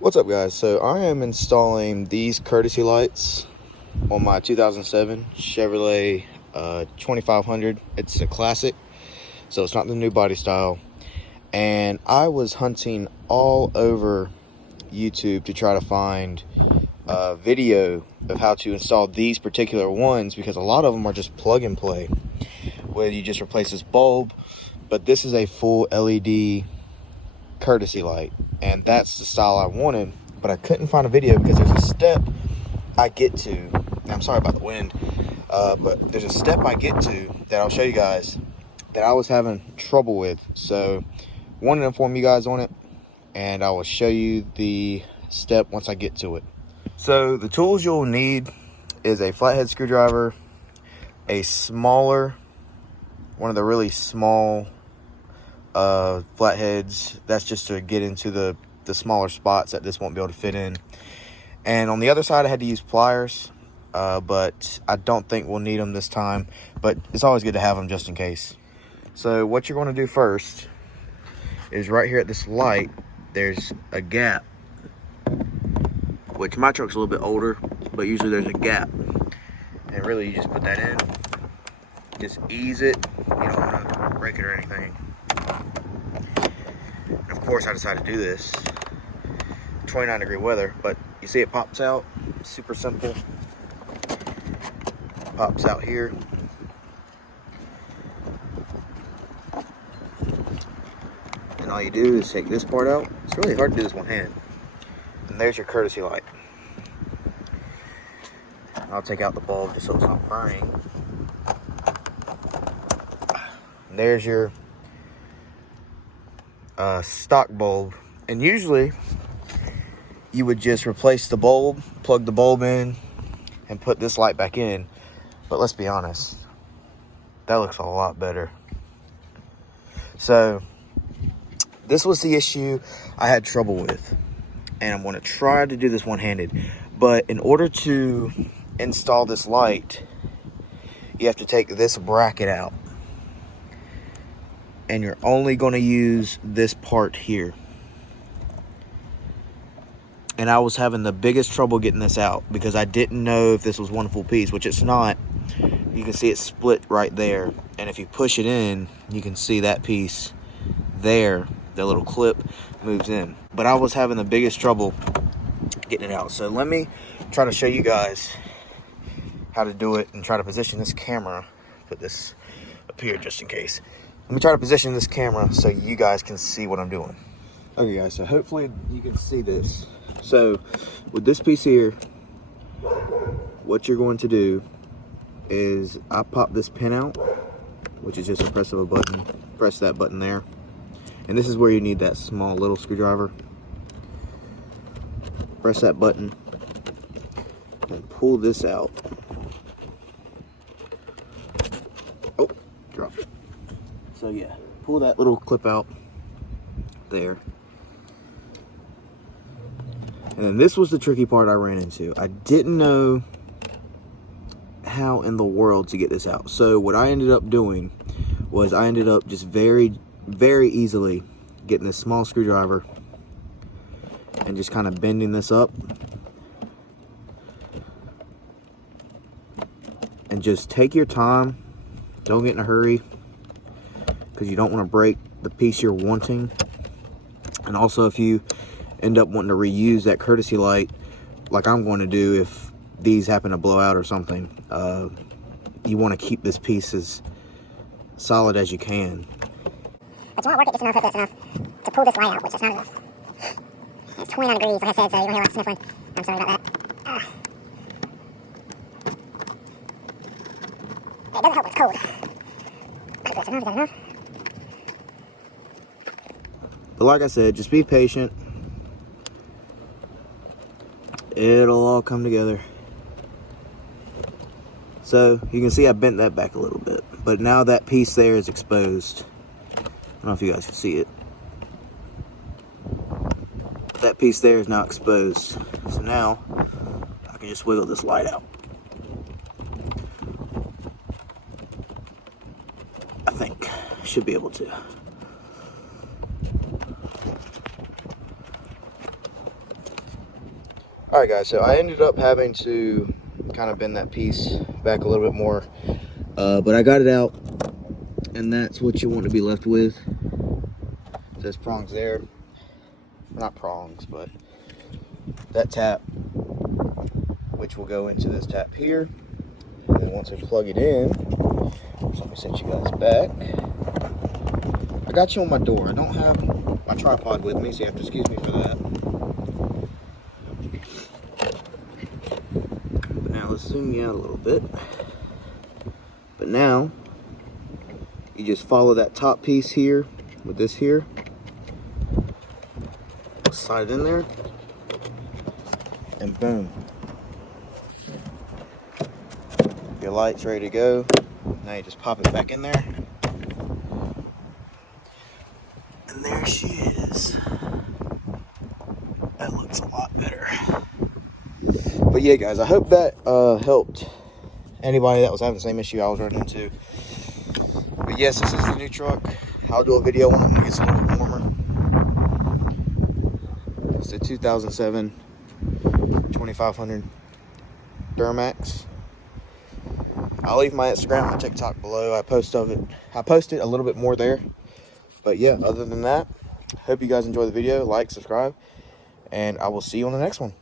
What's up, guys? So I am installing these courtesy lights on my 2007 Chevrolet 2500. It's a classic, so it's not the new body style. And I was hunting all over YouTube to try to find a video of how to install these particular ones, because a lot of them are just plug and play, where you just replace this bulb. But this is a full LED courtesy light, and that's the style I wanted, but I couldn't find a video because there's a step I get to. I'm sorry about the wind, but there's a step I get to that I'll show you guys that I was having trouble with. So wanted to inform you guys on it, and I will show you the step once I get to it. So the tools you'll need is a flathead screwdriver, a smaller, one of the really small flatheads. That's just to get into the smaller spots that this won't be able to fit in. And on the other side I had to use pliers, but I don't think we'll need them this time, but it's always good to have them just in case. So what you're going to do first is right here at this light, there's a gap, which my truck's a little bit older, but usually there's a gap, and really you just put that in, just ease it. You don't want to break it or anything. And of course I decided to do this 29-degree weather, but you see it pops out. Super simple. Pops out here. And all you do is take this part out. It's really hard to do this one hand. And there's your courtesy light. I'll take out the bulb just so it's not burning. And there's your stock bulb. And usually you would just replace the bulb, plug the bulb in, and put this light back in. But let's be honest, that looks a lot better. So this was the issue I had trouble with, and I'm going to try to do this one-handed. But in order to install this light, you have to take this bracket out, and you're only going to use this part here. And I was having the biggest trouble getting this out because I didn't know if this was one full piece, which it's not. You can see it split right there. And if you push it in, you can see that piece there, the little clip moves in. But I was having the biggest trouble getting it out. So let me try to show you guys how to do it and try to position this camera. Put this up here just in case. Let me try to position this camera so you guys can see what I'm doing. Okay guys, so hopefully you can see this. So with this piece here, what you're going to do is I pop this pin out, which is just a press of a button. Press that button there. And this is where you need that small little screwdriver. Press that button and pull this out. Oh, dropped it. So yeah, pull that little clip out there. And then this was the tricky part I ran into. I didn't know how in the world to get this out. So what I ended up doing was I ended up just very easily getting this small screwdriver and just kind of bending this up. And just take your time. Don't get in a hurry, because you don't want to break the piece you're wanting. And also, if you end up wanting to reuse that courtesy light, like I'm going to do if these happen to blow out or something, you want to keep this piece as solid as you can. But you want to work it just enough if it's enough to pull this light out, which is not enough. It's 29 degrees, like I said, so you're going to hear a lot of sniffling. I'm sorry about that. It doesn't help when it's cold. But if it's enough, is that enough? But like I said, just be patient. It'll all come together. So you can see I bent that back a little bit, but now that piece there is exposed. I don't know if you guys can see it. That piece there is now exposed. So now I can just wiggle this light out. I think I should be able to. All right, guys, so I ended up having to kind of bend that piece back a little bit more, but I got it out, and that's what you want to be left with. There's prongs there, not prongs, but that tap, which will go into this tap here. And then once I plug it in, so let me set you guys back. I got you on my door. I don't have my tripod with me, so you have to excuse me for that. But now let's zoom you out a little bit. But now, you just follow that top piece here with this here. Slide it in there. And boom. Your light's ready to go. Now you just pop it back in there. And there she is. That looks a lot better. But yeah, guys, I hope that helped anybody that was having the same issue I was running into. But yes, this is the new truck. I'll do a video on it when it gets a little bit warmer. It's a 2007 2500 Duramax. I'll leave my Instagram and TikTok below. I posted a little bit more there. But yeah, other than that, hope you guys enjoy the video. Like, subscribe, and I will see you on the next one.